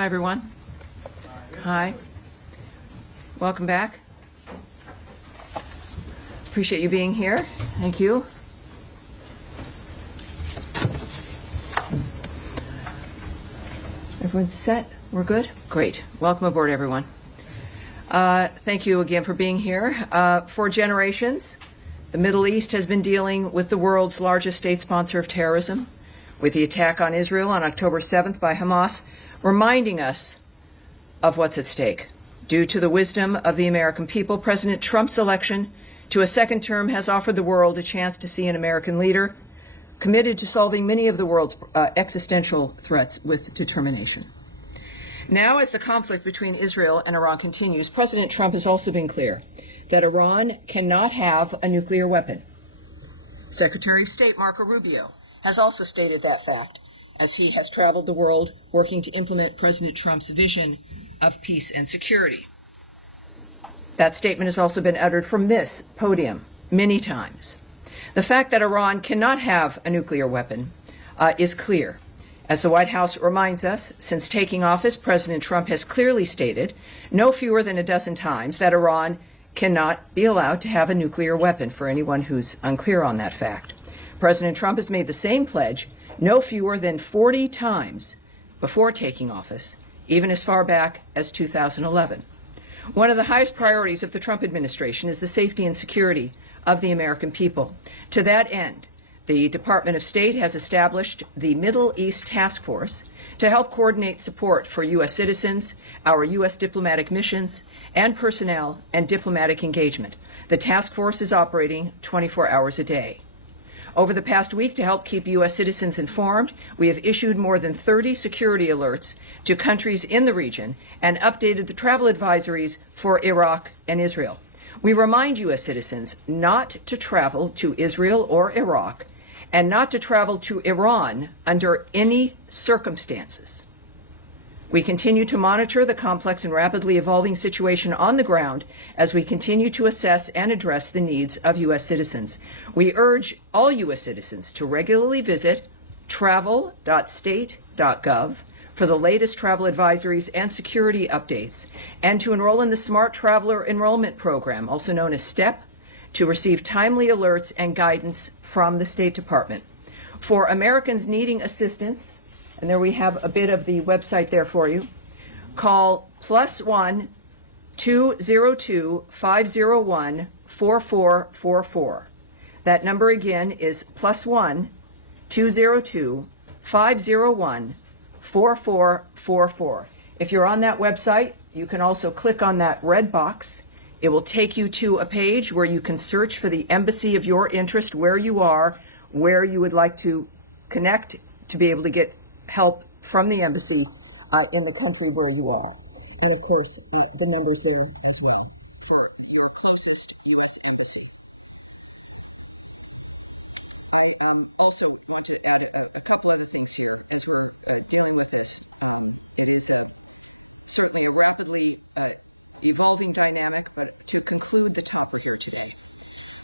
Hi, everyone. Hi. Welcome back. Appreciate you being here. Thank you. Everyone's set? We're good? Great. Welcome aboard, everyone. Thank you again for being here. For generations, the Middle East has been dealing with the world's largest state sponsor of terrorism, with the attack on Israel on October 7th by Hamas, reminding us of what's at stake. Due to the wisdom of the American people, President Trump's election to a second term has offered the world a chance to see an American leader committed to solving many of the world's existential threats with determination. Now, as the conflict between Israel and Iran continues, President Trump has also been clear that Iran cannot have a nuclear weapon. Secretary of State Marco Rubio has also stated that fact, as he has traveled the world working to implement President Trump's vision of peace and security. That statement has also been uttered from this podium many times. The fact that Iran cannot have a nuclear weapon is clear. As the White House reminds us, since taking office, President Trump has clearly stated no fewer than a dozen times that Iran cannot be allowed to have a nuclear weapon, for anyone who's unclear on that fact. President Trump has made the same pledge no fewer than 40 times before taking office, even as far back as 2011. One of the highest priorities of the Trump administration is the safety and security of the American people. To that end, the Department of State has established the Middle East Task Force to help coordinate support for U.S. citizens, our U.S. diplomatic missions, and personnel and diplomatic engagement. The task force is operating 24 hours a day. Over the past week, to help keep U.S. citizens informed, we have issued more than 30 security alerts to countries in the region and updated the travel advisories for Iraq and Israel. We remind U.S. citizens not to travel to Israel or Iraq and not to travel to Iran under any circumstances. We continue to monitor the complex and rapidly evolving situation on the ground as we continue to assess and address the needs of U.S. citizens. We urge all U.S. citizens to regularly visit travel.state.gov for the latest travel advisories and security updates, and to enroll in the Smart Traveler Enrollment Program, also known as STEP, to receive timely alerts and guidance from the State Department. For Americans needing assistance, and there we have a bit of the website there for you, call +1 202 501 4444. That number again is +1 202 501 4444. If you're on that website, you can also click on that red box. It will take you to a page where you can search for the embassy of your interest, where you are, where you would like to connect to be able to get help from the embassy in the country where you are. And of course, the number's there as well for your closest U.S. embassy. I also want to add a couple other things here as we're dealing with this. It is certainly a rapidly evolving dynamic, but to conclude the topper here today,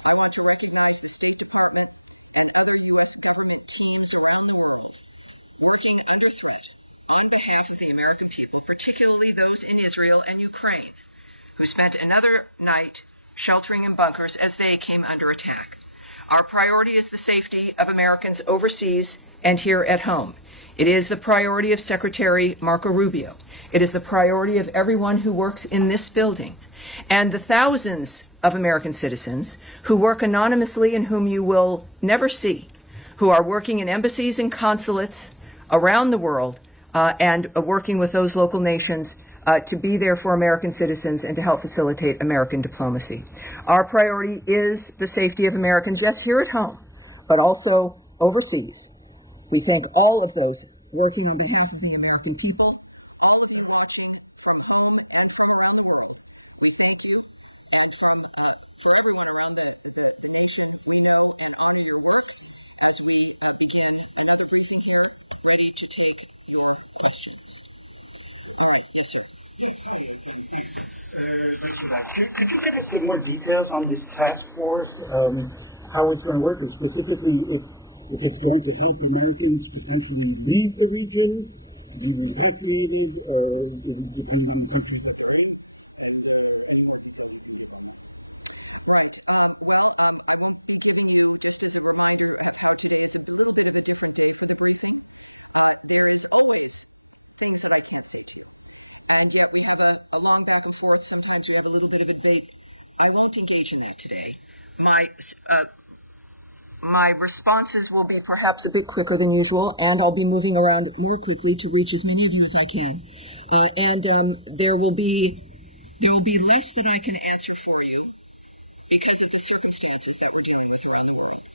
I want to recognize the State Department and other U.S. government teams around the world working under threat on behalf of the American people, particularly those in Israel and Ukraine, who spent another night sheltering in bunkers as they came under attack. Our priority is the safety of Americans overseas and here at home. It is the priority of Secretary Marco Rubio. It is the priority of everyone who works in this building, and the thousands of American citizens who work anonymously and whom you will never see, who are working in embassies and consulates around the world and working with those local nations to be there for American citizens and to help facilitate American diplomacy. Our priority is the safety of Americans, yes, here at home, but also overseas. We thank all of those working on behalf of the American people, all of you watching from home and from around the world. We thank you, and for everyone around the nation, we know and honor your work as we begin another briefing here, ready to take your questions. All right. Yes, sir. Yes, hi, Ken. Thanks. Thanks for that. Could you give us some more details on this task force, how it's going to work, and specifically if it's going to help Americans potentially leave the region be repatriated, or depending on the countries that they're in, and any more details you can give on that. Right. I won't be giving you, just as a reminder of how today is a little bit of a different day for the briefing. There is always things that I can't say to you. And yet we have a long back and forth. Sometimes we have a little bit of a debate. I won't engage in that today. My responses will be perhaps a bit quicker than usual, and I'll be moving around more quickly to reach as many of you as I can. There will be less than I can answer for you because of the circumstances that we're dealing with around the world.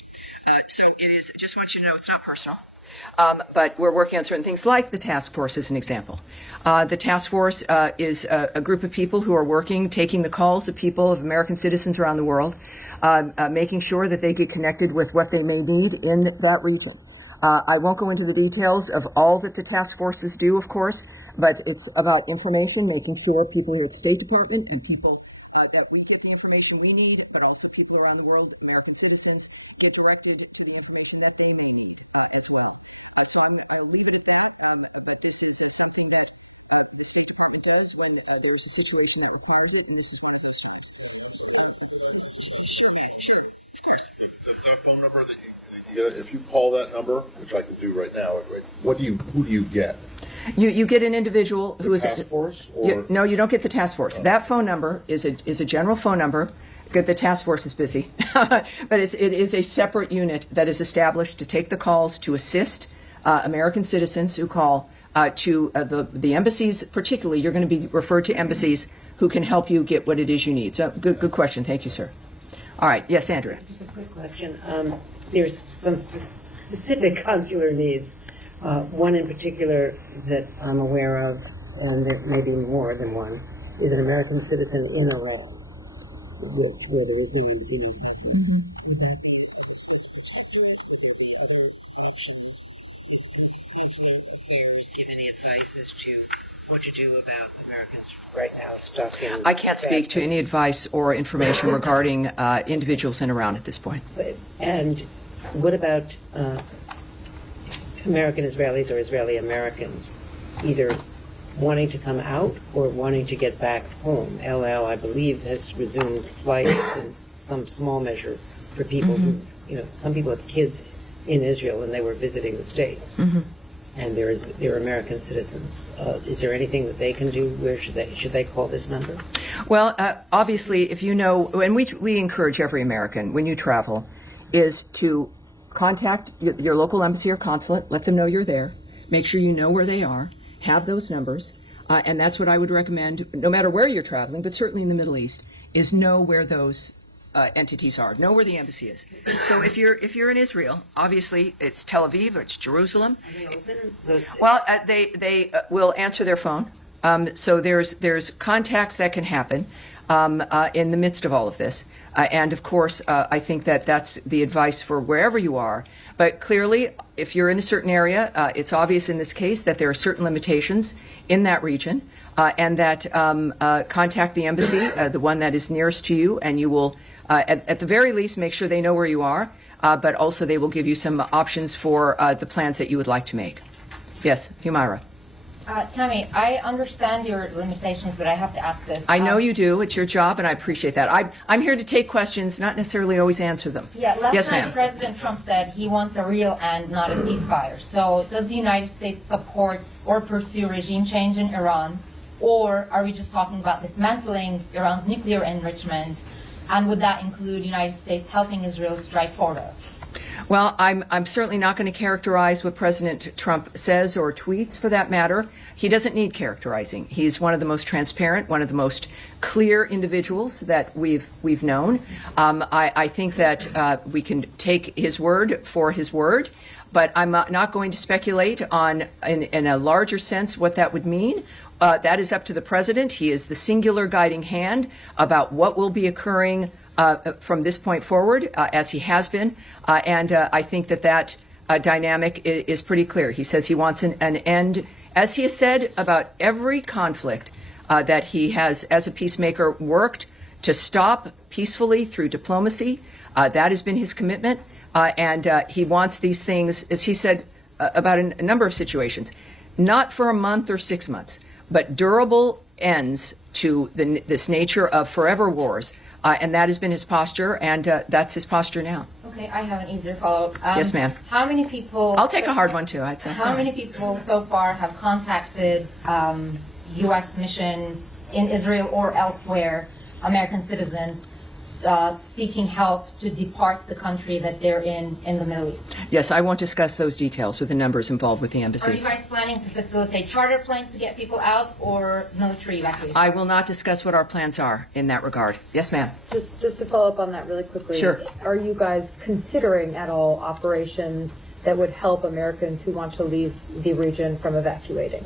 So it is, just want you to know it's not personal, but we're working on certain things like the task force as an example. The task force is a group of people who are working, taking the calls of people, of American citizens around the world, making sure that they get connected with what they may need in that region. I won't go into the details of all that the task forces do, of course, but it's about information, making sure people here at the State Department and people that we get the information we need, but also people around the world, American citizens, get directed to the information that they may need as well. So I'll leave it at that, but this is something that the State Department does when there's a situation that requires it, and this is one of those times. Tammy, I'm sorry. Could I just ask Sure, about the Matt. phone Sure, number? of course. That phone number that you get, if you call that number, which I can do right now, right, who do you get? You get an individual who is Task force, or no, you don't get the task force. That phone number is a general phone number. The task force is busy, but it is a separate unit that is established to take the calls to assist American citizens who call to the embassies. Particularly, you're going to be referred to embassies who can help you get what it is you need. So good question. Thank you, sir. All right. Yes, Andrea. Just a quick question. There's some specific consular needs. One in particular that I'm aware of, and there may be more than one, is an American citizen in Iran, where there is no embassy, no consulate. Mm-hmm. Would that be of the Swiss protectorate? Would there be other options? Is consular affairs give any advice as to what to do about Americans right now stuck in? I can't speak bad to any places? advice or information regarding individuals in Iran at this point. And what about American Israelis or Israeli Americans either wanting to come out or wanting to get back home? LL, I believe, has resumed flights in some small measure for people who, some people have kids in Israel and they were visiting the States. And they're American citizens. Is there anything that they can do? Where should they call this number? Well, obviously, if you know, and we encourage every American when you travel, is to contact your local embassy or consulate, let them know you're there, make sure you know where they are, have those numbers, and that's what I would recommend, no matter where you're traveling, but certainly in the Middle East, is know where those entities are, know where the embassy is. So if you're in Israel, obviously it's Tel Aviv or it's Jerusalem. Are they open? Well, they will answer their phone. So there's contacts that can happen in the midst of all of this. And of course, I think that's the advice for wherever you are. But clearly, if you're in a certain area, it's obvious in this case that there are certain limitations in that region, and that contact the embassy, the one that is nearest to you, and you will, at the very least, make sure they know where you are, but also they will give you some options for the plans that you would like to make. Yes, Humaira. Tammy, I understand your limitations, but I have to ask this. I know you do. It's your job, and I appreciate that. I'm here to take questions, not necessarily always answer them. Yeah, last Yes, night ma'am. President Trump said he wants a real end, not a ceasefire. So does the United States support or pursue regime change in Iran? Or are we just talking about dismantling Iran's nuclear enrichment? And would that include the United States helping Israel strike forward? Well, I'm certainly not going to characterize what President Trump says or tweets, for that matter. He doesn't need characterizing. He's one of the most transparent, one of the most clear individuals that we've known. I think that we can take his word for his word, but I'm not going to speculate on, in a larger sense, what that would mean. That is up to the president. He is the singular guiding hand about what will be occurring from this point forward, as he has been. And I think that dynamic is pretty clear. He says he wants an end, as he has said about every conflict that he has, as a peacemaker, worked to stop peacefully through diplomacy. That has been his commitment. And he wants these things, as he said about a number of situations, not for a month or 6 months, but durable ends to this nature of forever wars. And that has been his posture, and that's his posture now. Okay, I have an easier follow-up. Yes, ma'am. How many people... I'll take a hard one, too. I'd say. How many people so far have contacted U.S. missions in Israel or elsewhere, American citizens, seeking help to depart the country that they're in the Middle East? Yes, I won't discuss those details with the numbers involved with the Are you embassies. guys planning to facilitate charter planes to get people out or military evacuation? I will not discuss what our plans are in that regard. Yes, ma'am. Just to follow up on that really quickly. Sure. Are you guys considering at all operations that would help Americans who want to leave the region from evacuating?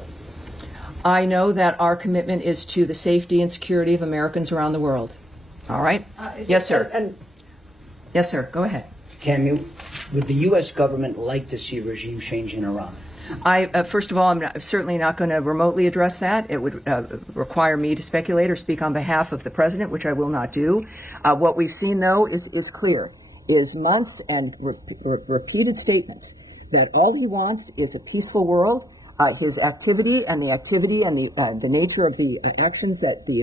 I know that our commitment is to the safety and security of Americans around the world. All right? Yes, sir. And Yes, sir. Go ahead. Tammy, would the U.S. government like to see a regime change in Iran? First of all, I'm certainly not going to remotely address that. It would require me to speculate or speak on behalf of the president, which I will not do. What we've seen, though, is clear, is months and repeated statements that all he wants is a peaceful world. His activity and the nature of the actions that the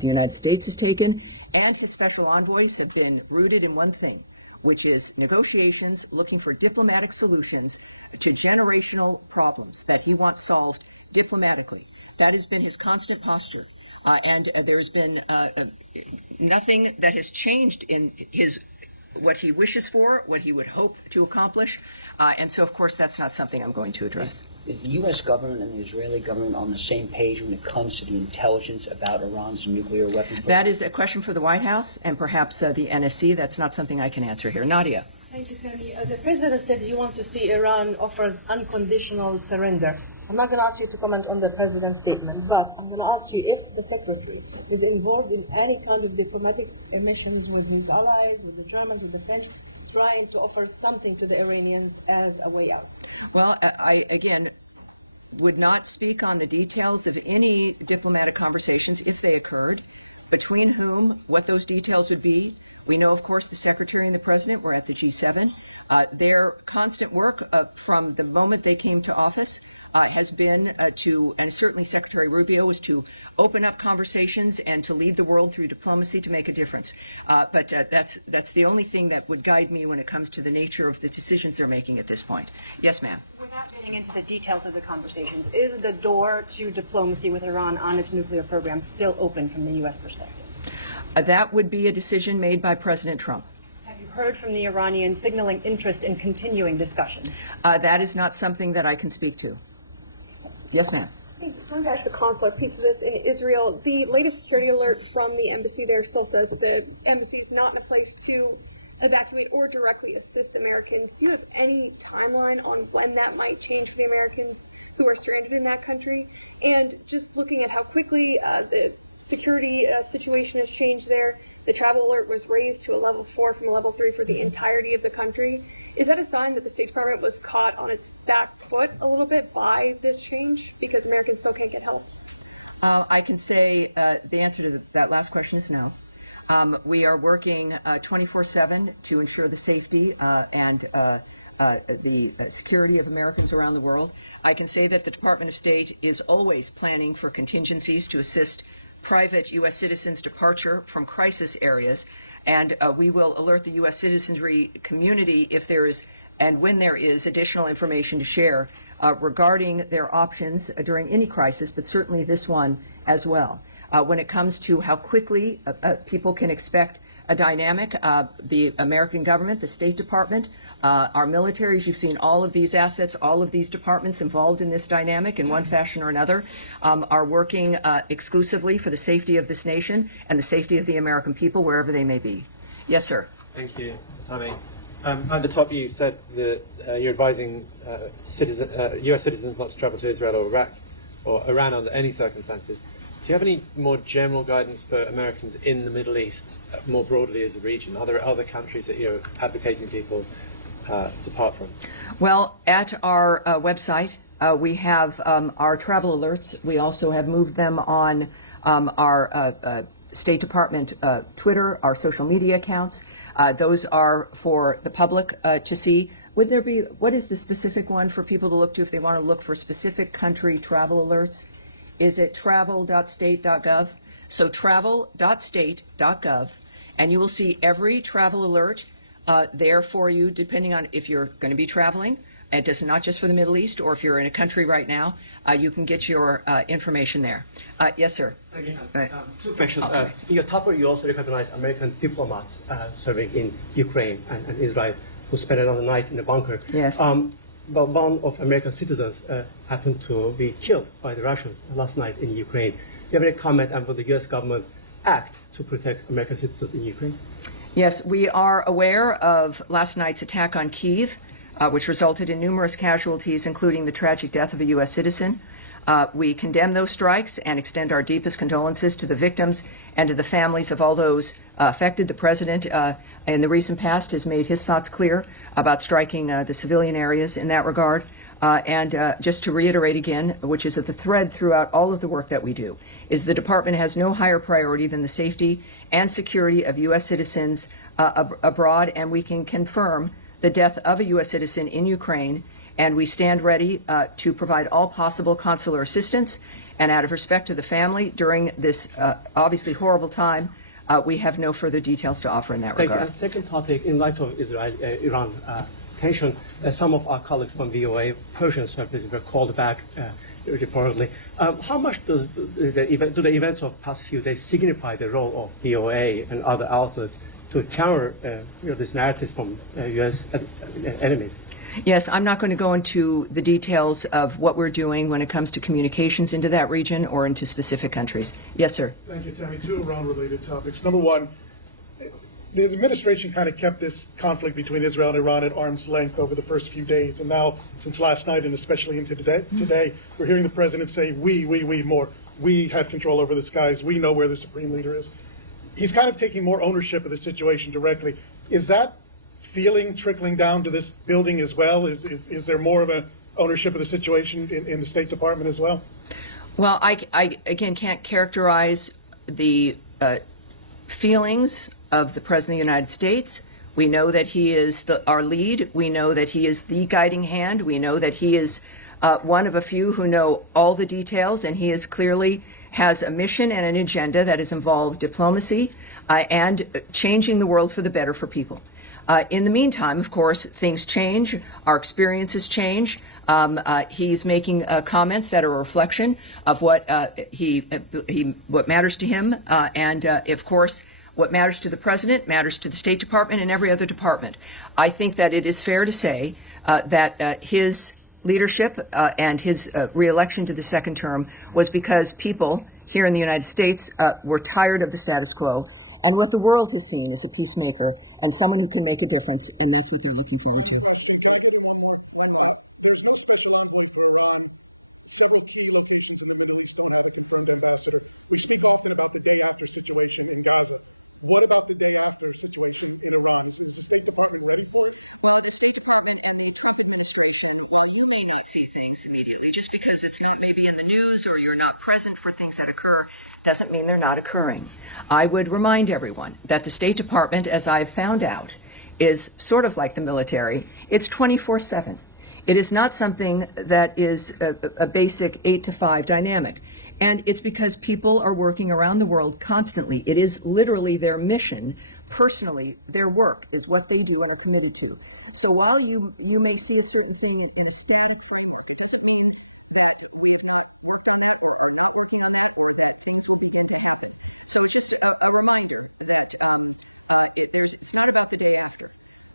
United States has taken and his special envoys have been rooted in one thing, which is negotiations, looking for diplomatic solutions to generational problems that he wants solved diplomatically. That has been his constant posture. And there has been nothing that has changed in what he wishes for, what he would hope to accomplish. And so, of course, that's not something I'm going to address. Is the U.S. government and the Israeli government on the same page when it comes to the intelligence about Iran's nuclear weapons program? That is a question for the White House and perhaps the NSC. That's not something I can answer here. Nadia. Thank you, Tammy. The president said you want to see Iran offers unconditional surrender. I'm not going to ask you to comment on the president's statement, but I'm going to ask you if the secretary is involved in any kind of diplomatic missions with his allies, with the Germans, with the French, trying to offer something to the Iranians as a way out. Well, I, again, would not speak on the details of any diplomatic conversations if they occurred, between whom, what those details would be. We know, of course, the Secretary and the President were at the G7. Their constant work from the moment they came to office has been to, and certainly Secretary Rubio, was to open up conversations and to lead the world through diplomacy to make a difference. But that's the only thing that would guide me when it comes to the nature of the decisions they're making at this point. Yes, ma'am. Without getting into the details of the conversations, is the door to diplomacy with Iran on its nuclear program still open from the U.S. perspective? That would be a decision made by President Trump. Have you heard from the Iranians signaling interest in continuing discussions? That is not something that I can speak to. Yes, ma'am. Going back to the consular piece of this in Israel, the latest security alert from the embassy there still says that the embassy is not in a place to evacuate or directly assist Americans. Do you have any timeline on when that might change for the Americans who are stranded in that country? And just looking at how quickly the security situation has changed there, the travel alert was raised to a level 4 from a level 3 for the entirety of the country. Is that a sign that the State Department was caught on its back foot a little bit by this change because Americans still can't get help? I can say the answer to that last question is no. We are working 24/7 to ensure the safety and the security of Americans around the world. I can say that the Department of State is always planning for contingencies to assist private U.S. citizens' departure from crisis areas, and we will alert the U.S. citizenry community if there is and when there is additional information to share regarding their options during any crisis, but certainly this one as well. When it comes to how quickly people can expect a dynamic, the American government, the State Department, our militaries, you've seen all of these assets, all of these departments involved in this dynamic in one fashion or another, are working exclusively for the safety of this nation and the safety of the American people wherever they may be. Yes, sir. Thank you, Tammy. At the top, you said that you're advising U.S. citizens not to travel to Israel or Iraq or Iran under any circumstances. Do you have any more general guidance for Americans in the Middle East, more broadly as a region? Are there other countries that you're advocating people depart from? Well, at our website, we have our travel alerts. We also have moved them on our State Department Twitter, our social media accounts. Those are for the public to see. Would there be, what is the specific one for people to look to if they want to look for specific country travel alerts? Is it travel.state.gov? So travel.state.gov, and you will see every travel alert there for you, depending on if you're going to be traveling. It does not just for the Middle East, or if you're in a country right now, you can get your information there. Yes, sir. Again, Right. two questions. In your topic, you also recognize American diplomats serving in Ukraine and Israel who spent another night in a bunker. Yes. But one of American citizens happened to be killed by the Russians last night in Ukraine. Do you have any comment on will the U.S. government act to protect American citizens in Ukraine? Yes, we are aware of last night's attack on Kyiv, which resulted in numerous casualties, including the tragic death of a U.S. citizen. We condemn those strikes and extend our deepest condolences to the victims and to the families of all those affected. The president, in the recent past, has made his thoughts clear about striking the civilian areas in that regard. And just to reiterate again, which is at the thread throughout all of the work that we do, is the department has no higher priority than the safety and security of U.S. citizens abroad, and we can confirm the death of a U.S. citizen in Ukraine, and we stand ready to provide all possible consular assistance. And out of respect to the family during this obviously horrible time, we have no further details to offer in that Thank you. regard. And second topic, in light of Israel-Iran tension, some of our colleagues from VOA, Persian services, were called back reportedly. How much do the events of past few days signify the role of VOA and other outlets to counter these narratives from U.S. enemies? Yes, I'm not going to go into the details of what we're doing when it comes to communications into that region or into specific countries. Yes, sir. Thank you, Tammy. Two Iran-related topics. Number one, the administration kind of kept this conflict between Israel and Iran at arm's length over the first few days. And now, since last night and especially into today, we're hearing the president say, we more. We have control over the skies. We know where the supreme leader is. He's kind of taking more ownership of the situation directly. Is that feeling trickling down to this building as well? Is there more of an ownership of the situation in the State Department as well? Well, I again can't characterize the feelings of the President of the United States. We know that he is our lead. We know that he is the guiding hand. We know that he is one of a few who know all the details, and he is clearly has a mission and an agenda that has involved diplomacy and changing the world for the better for people. In the meantime, of course, things change. Our experiences change. He's making comments that are a reflection of what what matters to him, and of course, what matters to the president matters to the State Department and every other department. I think that it is fair to say that his leadership and his reelection to the second term was because people here in the United States were tired of the status quo, and what the world has seen is a peacemaker and someone who can make a difference, and that's what they're looking forward to. Question. Can I get in one more? One more. There's no special envoy for Iran. Several key locations in the Middle East don't have a confirmed ambassador. We speak often about the day after situation in Gaza. What about the day after situation in Iran? Is the State Department ready for it? Well, the State Department and the Trump administration, while you may not see things immediately, just because it's not maybe in the news or you're not present for things that occur, doesn't mean they're not occurring. I would remind everyone that the State Department, as I've found out, is sort of like the military. It's 24/7. It is not something that is a basic 8 to 5 dynamic. And it's because people are working around the world constantly. It is literally their mission. Personally, their work is what they do and are committed to. So while you may see a certain thing in a static framework, it doesn't mean that we have not worked on that or are not working on that or that things will begin to happen. So it's just a reminder that it's not about the day after.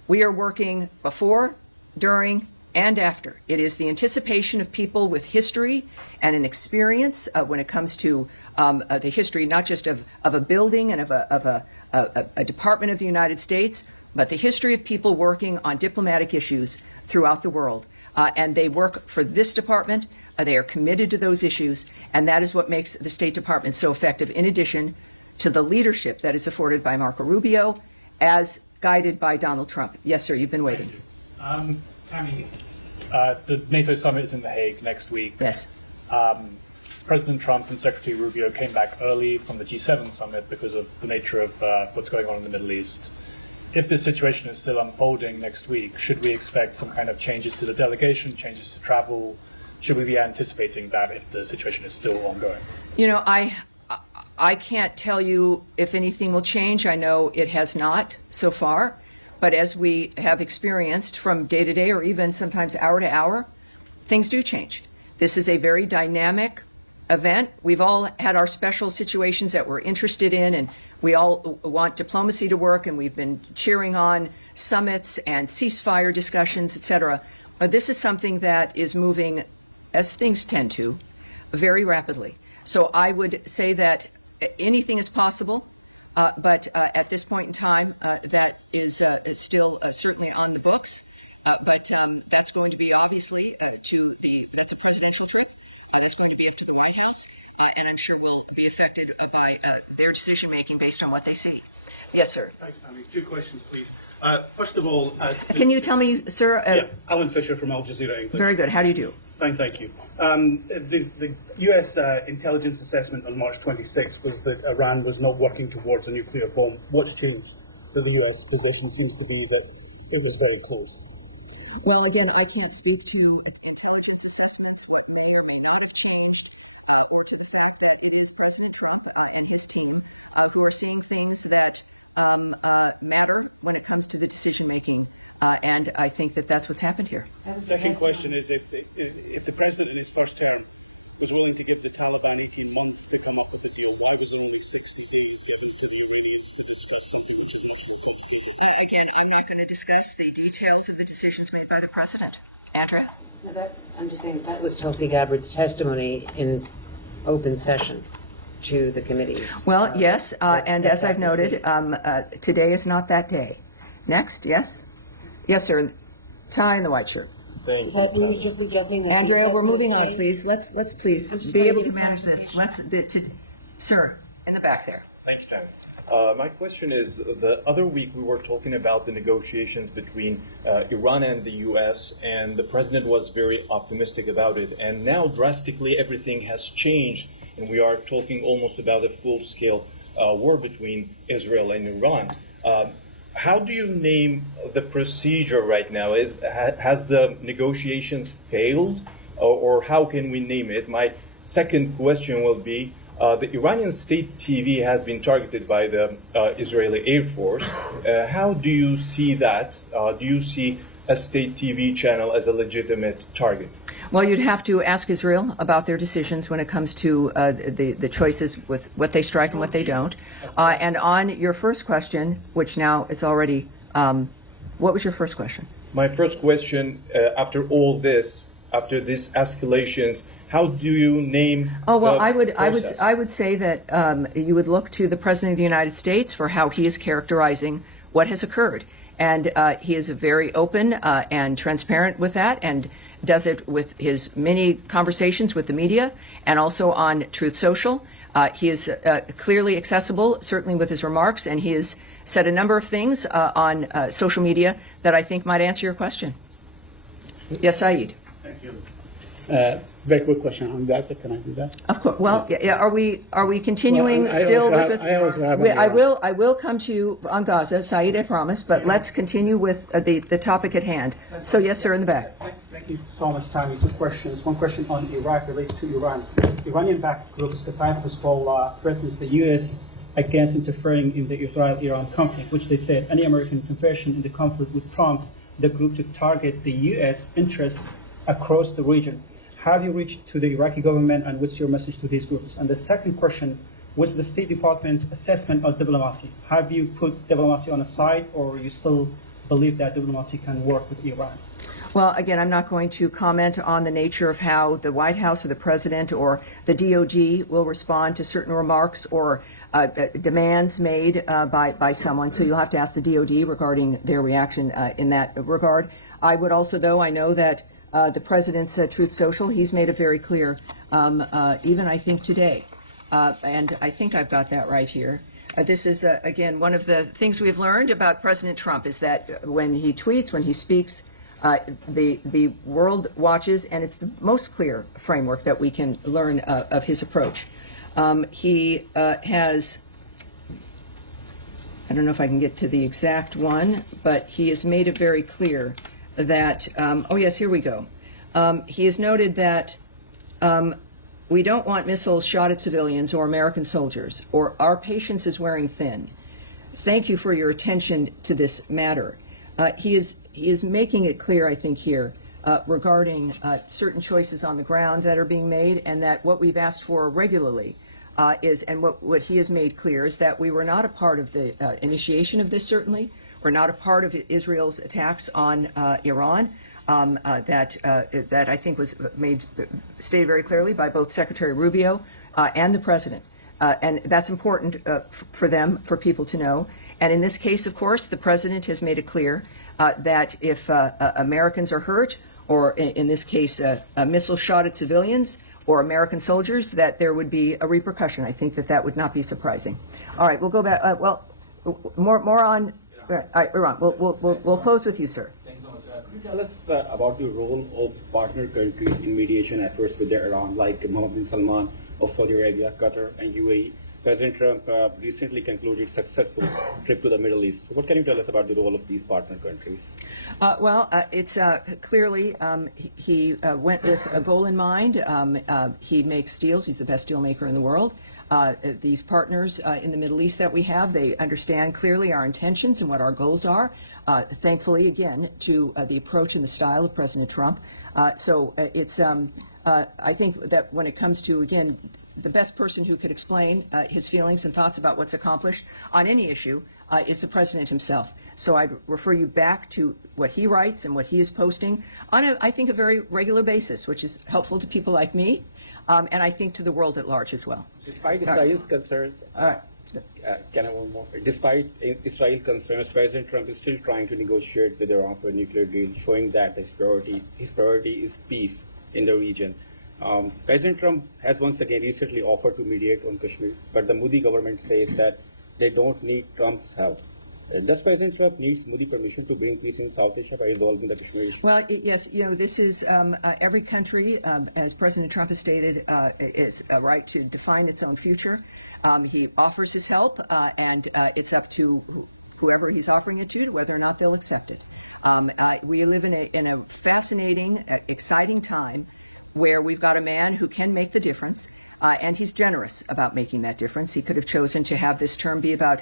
We are working before, during, and after. It is the anticipation of people with history and an experience when it comes to the history, not just of a building and of a department of the United States, but the history of people working on diplomatic issues throughout the world. And they work for this department. They are committed to those issues, and that is what makes the State Department so effective, in addition to the leadership that is afforded by Marco Rubio, as guided by Donald Trump. Yes, sir, you've been waiting. Tammy, the NATO summit is in The Hague next week. Yes. President Trump and Secretary Rubio came back early from the G7 summit because of the nature of what's going on in the Middle East. if this situation is still unfolding next week, should we expect some kind of changes to the delegation, changes to travel? Should we be anticipating that if the situation is still ongoing? You know, I can't tell you if anything will change. I know it has not so far. But as we have experienced from day to day or even sometimes hour to hour, things do change. This is a very dynamic event. We've all had our special situations that we're interested in, and we all want diplomacy to work, and we've been cheering on summits and ceasefire discussions, et cetera. This is something that is moving, as things tend to, very rapidly. So I would say that anything is possible. But at this point in time, that is still certainly on the books. But that's going to be obviously that's a presidential trip. That's going to be up to the White House, and I'm sure will be affected by their decision making based on what they see. Yes, sir. Thanks, Tammy. Two questions, please. First of all, can you tell me, sir? Yeah, Alan Fisher from Al Jazeera English. Very good. How do you do? Fine, thank you. The U.S. intelligence assessment on March 26 was that Iran was not working towards a nuclear bomb. What's changed? That the U.S. position seems to be that it was very close. Well, again, I can't speak to intelligence assessments, what may or may not have changed, or to the fact that it is President Trump and his team who are seeing things that matter when it comes to the decision making. And I think that that's what's happened here. Second question is if the president in his first term was willing to give the Taliban 18 months to come up with a deal, why was there only 60 days given to the Iranians to discuss something which is much more complicated? Again, I'm not going to discuss the details of the decisions made by the president. Andrea? No, I'm just saying that was Tulsi Gabbard's testimony in open session to the committees. Well, yes, and as I've noted, today is not that day. Next, yes? Yes, sir. Tie in the white shirt. Thank you. Were you just suggesting that? Andrea, we're moving on, please. Let's please be able to manage this. Sir, in the back there. Thank you, Tammy. My question is, the other week we were talking about the negotiations between Iran and the U.S., and the president was very optimistic about it. And now drastically everything has changed, and we are talking almost about a full-scale war between Israel and Iran. How do you name the procedure right now? Has the negotiations failed, or how can we name it? My second question will be, the Iranian state TV has been targeted by the Israeli Air Force. How do you see that? Do you see a state TV channel as a legitimate target? Well, you'd have to ask Israel about their decisions when it comes to the choices with what they strike and what they don't. And on your first question, which now is already, what was your first question? My first question, after all this, after these escalations, how do you name? Oh well, the I would say that you would look to the President of the United States for how he is characterizing what has occurred, and he is very open and transparent with that, and does it with his many conversations with the media and also on Truth Social. He is clearly accessible, certainly with his remarks, and he has said a number of things on social media that I think might answer your question. Yes, Saeed. Thank you. Very quick question on Gaza. Can I do that? Of course. Well, yeah. Are we continuing still with it? I will come to you on Gaza, Saeed, I promise. But let's continue with the topic at hand. So yes, sir, in the back. Thank you so much, Tammy. Two questions. One question on Iraq related to Iran. Iranian-backed groups Qatar and Hezbollah threatens the U.S. against interfering in the Israel-Iran conflict, which they said any American intervention in the conflict would prompt the group to target the U.S. interests across the region. Have you reached to the Iraqi government, and what's your message to these groups? And the second question, what's the State Department's assessment of diplomacy? Have you put diplomacy on a side, or you still believe that diplomacy can work with Iran? Well, again, I'm not going to comment on the nature of how the White House or the President or the DOD will respond to certain remarks or demands made by someone. So you'll have to ask the DOD regarding their reaction in that regard. I would also, though, I know that the President's Truth Social, he's made it very clear, even I think today, and I think I've got that right here. This is, again, one of the things we've learned about President Trump is that when he tweets, when he speaks, the world watches, and it's the most clear framework that we can learn of his approach. He has I don't know if I can get to the exact one, but he has made it very clear that, oh yes, here we go. He has noted that we don't want missiles shot at civilians or American soldiers, or our patience is wearing thin. Thank you for your attention to this matter. He is making it clear, I think, here regarding certain choices on the ground that are being made, and that what we've asked for regularly is, and what he has made clear is that we were not a part of the initiation of this, certainly. We're not a part of Israel's attacks on Iran. That I think was stated very clearly by both Secretary Rubio and the President. And that's important for them, for people to know. And in this case, of course, the President has made it clear that if Americans are hurt, or in this case, a missile shot at civilians or American soldiers, that there would be a repercussion. I think that would not be surprising. All right, we'll go back. More on Iran. We'll close with you, sir. Could you tell us about the role of partner countries in mediation efforts with Iran, like Mohammed bin Salman of Saudi Arabia, Qatar, and UAE? President Trump recently concluded a successful trip to the Middle East. So what can you tell us about the role of these partner countries? It's clearly he went with a goal in mind. He makes deals. He's the best deal maker in the world. These partners in the Middle East that we have, they understand clearly our intentions and what our goals are. Thankfully, again, to the approach and the style of President Trump. So it's, I think that when it comes to, again, the best person who could explain his feelings and thoughts about what's accomplished on any issue is the President himself. So I'd refer you back to what he writes and what he is posting on, I think, a very regular basis, which is helpful to people like me, and I think to the world at large as well. Despite Israel's concerns, can I one more? Despite Israel's concerns, President Trump is still trying to negotiate with Iran for a nuclear deal, showing that his priority is peace in the region. President Trump has once again recently offered to mediate on Kashmir, but the Modi government says that they don't need Trump's help. Does President Trump need Modi permission to bring peace in South Asia by resolving the Kashmir issue? Well, yes, this is every country, as President Trump has stated, is a right to define its own future. He offers his help, and it's up to whoever he's offering it to whether or not they'll accept it. We live in a fascinating, exciting time where we've got a man who can make the difference, and he's generous about making that difference. He could have chosen to have this term be about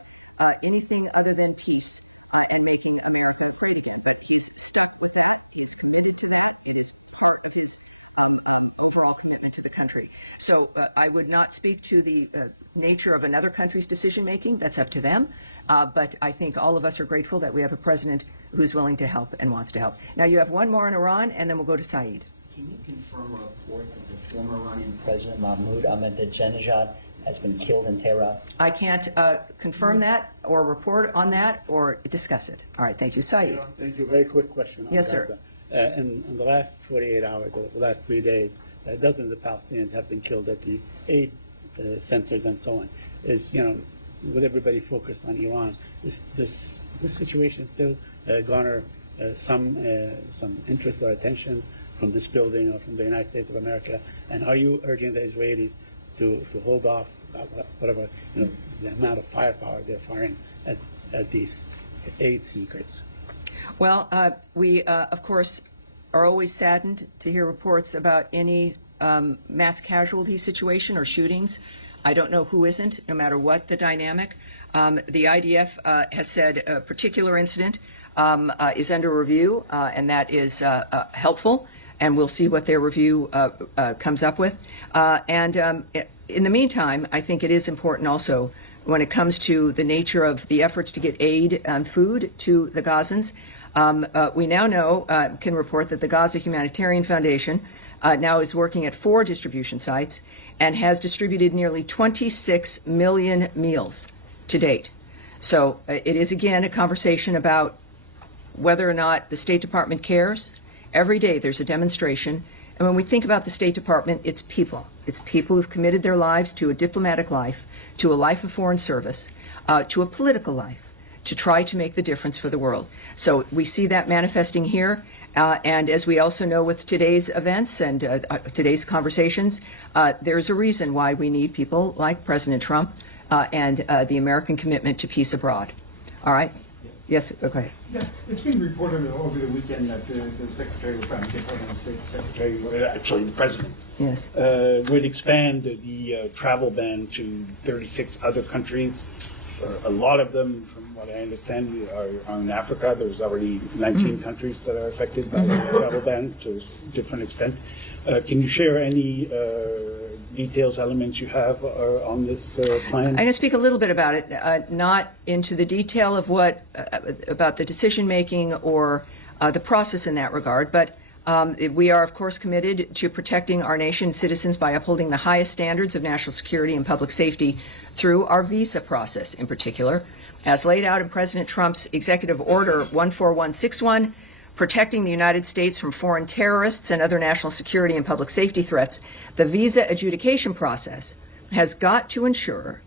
anything other than peace and making America great again. But he's stuck with that. He's committed to that. It is part of his overall commitment to the country. So I would not speak to the nature of another country's decision-making. That's up to them. But I think all of us are grateful that we have a president who's willing to help and wants to help. Now, you have one more in Iran, and then we'll go to Saeed. Can you confirm a report that the former Iranian President Mahmoud Ahmadinejad has been killed in Tehran? I can't confirm that or report on that or discuss it. All right, thank you. Saeed. Thank you. Very quick question. Yes, sir. In the last 48 hours, or the last 3 days, dozens of Palestinians have been killed at the aid centers and so on. With everybody focused on Iran, this situation still garner some interest or attention from this building or from the United States of America? And are you urging the Israelis to hold off whatever the amount of firepower they're firing at these aid seekers? Well, we, of course, are always saddened to hear reports about any mass casualty situation or shootings. I don't know who isn't, no matter what the dynamic. The IDF has said a particular incident is under review, and that is helpful. And we'll see what their review comes up with. And in the meantime, I think it is important also when it comes to the nature of the efforts to get aid and food to the Gazans. We now know, can report that the Gaza Humanitarian Foundation now is working at 4 distribution sites and has distributed nearly 26 million meals to date. So it is, again, a conversation about whether or not the State Department cares. Every day there's a demonstration. And when we think about the State Department, it's people. It's people who've committed their lives to a diplomatic life, to a life of foreign service, to a political life, to try to make the difference for the world. So we see that manifesting here. And as we also know with today's events and today's conversations, there's a reason why we need people like President Trump and the American commitment to peace abroad. All right. Yes, okay. Yeah, it's been reported over the weekend that the Secretary of State Secretary, actually the President, Yes. would expand the travel ban to 36 other countries. A lot of them, from what I understand, are in Africa. There's already 19 countries that are affected by the travel ban to a different extent. Can you share any details, elements you have on this plan? I can speak a little bit about it, not into the detail of what about the decision making or the process in that regard, but we are, of course, committed to protecting our nation's citizens by upholding the highest standards of national security and public safety through our visa process, in particular, as laid out in President Trump's Executive Order 14161. Protecting the United States from foreign terrorists and other national security and public safety threats, the visa adjudication process has got to ensure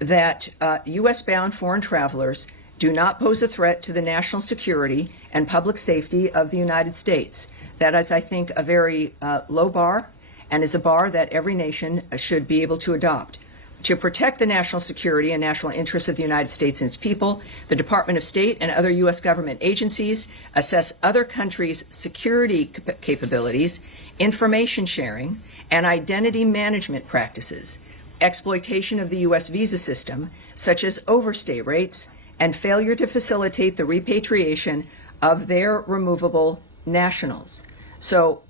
that U.S.-bound foreign travelers do not pose a threat to the national security and public safety of the United States. That is, I think, a very low bar and is a bar that every nation should be able to adopt. To protect the national security and national interests of the United States and its people, the Department of State and other U.S. government agencies assess other countries' security capabilities, information sharing, and identity management practices, exploitation of the U.S. visa system, such as overstay rates, and failure to facilitate the repatriation of their removable nationals. So,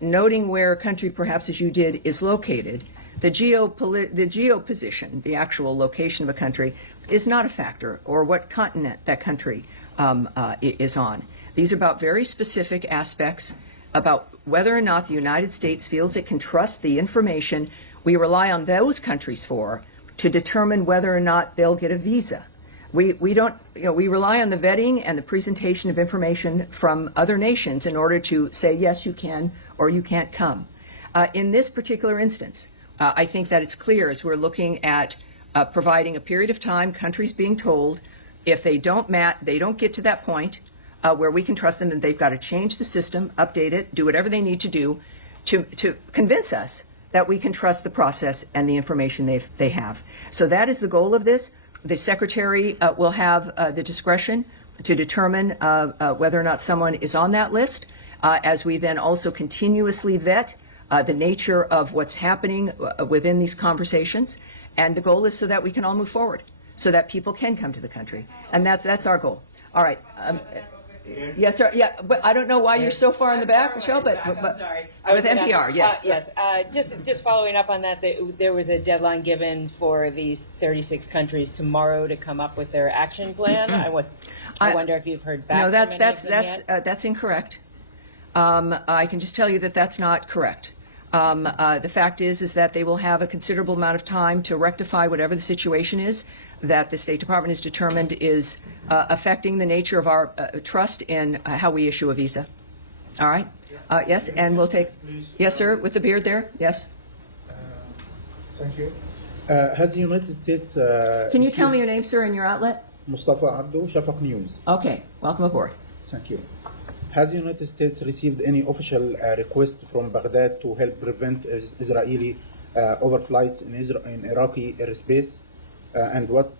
noting where a country, perhaps as you did, is located, the geo position, the actual location of a country, is not a factor, or what continent that country is on. These are about very specific aspects about whether or not the United States feels it can trust the information we rely on those countries for to determine whether or not they'll get a visa. We don't, we rely on the vetting and the presentation of information from other nations in order to say, yes, you can, or you can't come. In this particular instance, I think that it's clear as we're looking at providing a period of time, countries being told if they don't get to that point where we can trust them, then they've got to change the system, update it, do whatever they need to do to convince us that we can trust the process and the information they have. So that is the goal of this. The Secretary will have the discretion to determine whether or not someone is on that list, as we then also continuously vet the nature of what's happening within these conversations. And the goal is so that we can all move forward, so that people can come to the country. And that's our goal. All right. Yes, sir. Yeah, but I don't know why you're so far in the back, Michelle, but I'm sorry. With NPR, yes. Yes. Just following up on that, there was a deadline given for these 36 countries tomorrow to come up with their action plan. I wonder if you've heard back No, from any of them yet? that's incorrect. I can just tell you that that's not correct. The fact is that they will have a considerable amount of time to rectify whatever the situation is that the State Department is determined is affecting the nature of our trust in how we issue a visa. All right? Yes, and we'll take... Yes, sir, with the beard there. Yes. Thank you. Has the United States... Can you tell me your name, sir, and your outlet? Mustafa Abdo, Shafaq News. Okay, welcome aboard. Thank you. Has the United States received any official request from Baghdad to help prevent Israeli overflights in Iraqi airspace? And what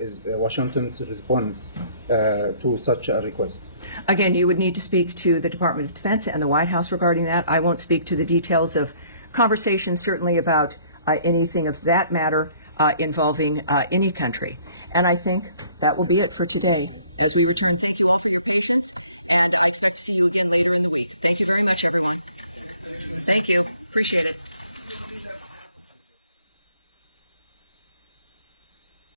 is Washington's response to such a request? Again, you would need to speak to the Department of Defense and the White House regarding that. I won't speak to the details of conversations, certainly about anything of that matter involving any country. And I think that will be it for today. As we return, thank you all for your patience, and I expect to see you again later in the week. Thank you very much, everyone. Thank you. Appreciate it.